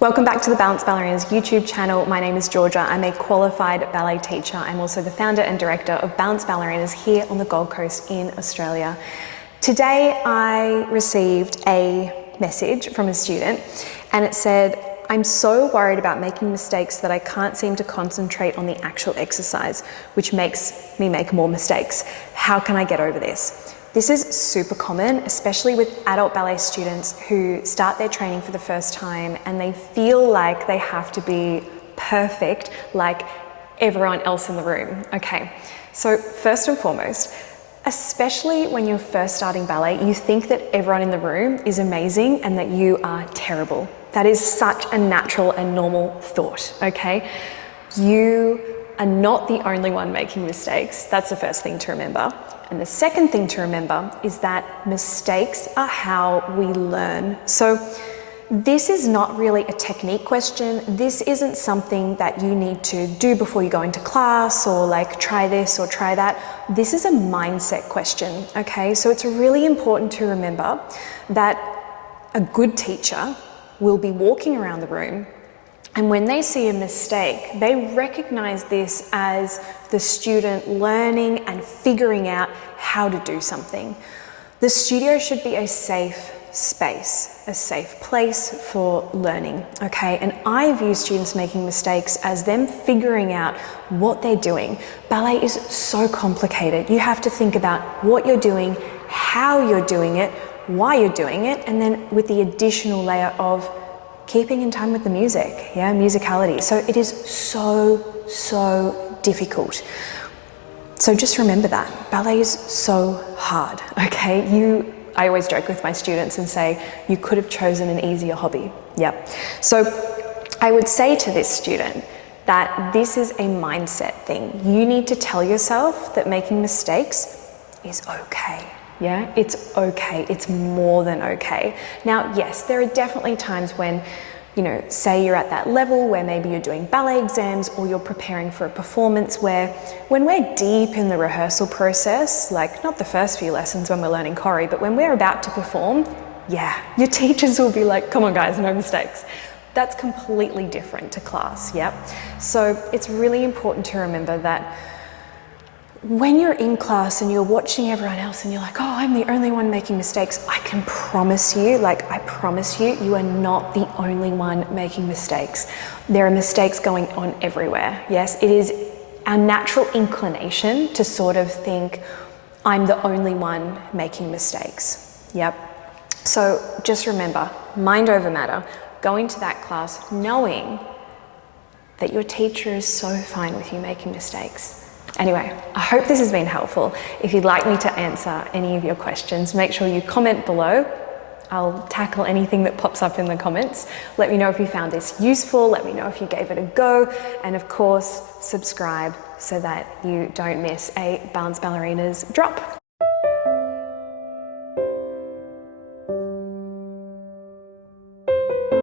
Welcome back to the Balanced Ballerinas YouTube channel. My name is Georgia. I'm a qualified ballet teacher. I'm also the founder and director of Balanced Ballerinas here on the Gold Coast in Australia. Today I received a message from a student and it said, "I'm so worried about making mistakes that I can't seem to concentrate on the actual exercise, which makes me make more mistakes. How can I get over this?" This is super common, especially with adult ballet students who start their training for the first time and they feel like they have to be perfect like everyone else in the room. Okay, so first and foremost, especially when you're first starting ballet, you think that everyone in the room is amazing and that you are terrible. That is such a natural and normal thought, okay? You are not the only one making mistakes. That's the first thing to remember. And the second thing to remember is that mistakes are how we learn. So this is not really a technique question. This isn't something that you need to do before you go into class or like try this or try that. This is a mindset question, okay? So it's really important to remember that a good teacher will be walking around the room, and when they see a mistake, they recognize this as the student learning and figuring out how to do something. The studio should be a safe space, a safe place for learning, okay? And I view students making mistakes as them figuring out what they're doing. Ballet is so complicated. You have to think about what you're doing, how you're doing it, why you're doing it, and then with the additional layer of keeping in time with the music, musicality. So it is so difficult. So just remember that. Ballet is so hard, okay? I always joke with my students and say, you could have chosen an easier hobby. Yep. So I would say to this student that this is a mindset thing. You need to tell yourself that making mistakes is okay. Yeah, it's okay. It's more than okay. Now, yes, there are definitely times when, say you're at that level where maybe you're doing ballet exams or you're preparing for a performance where when we're deep in the rehearsal process, like not the first few lessons when we're learning choreo, but when we're about to perform, your teachers will be like, come on guys, no mistakes. That's completely different to class, yep. So it's really important to remember that when you're in class and you're watching everyone else and you're like, oh, I'm the only one making mistakes, I can promise you, I promise you, you are not the only one making mistakes. There are mistakes going on everywhere. Yes, it is our natural inclination to sort of think, I'm the only one making mistakes. Yep. So just remember, mind over matter, going to that class knowing that your teacher is so fine with you making mistakes. Anyway, I hope this has been helpful. If you'd like me to answer any of your questions, make sure you comment below. I'll tackle anything that pops up in the comments. Let me know if you found this useful. Let me know if you gave it a go. And of course, subscribe so that you don't miss a Balanced Ballerinas drop.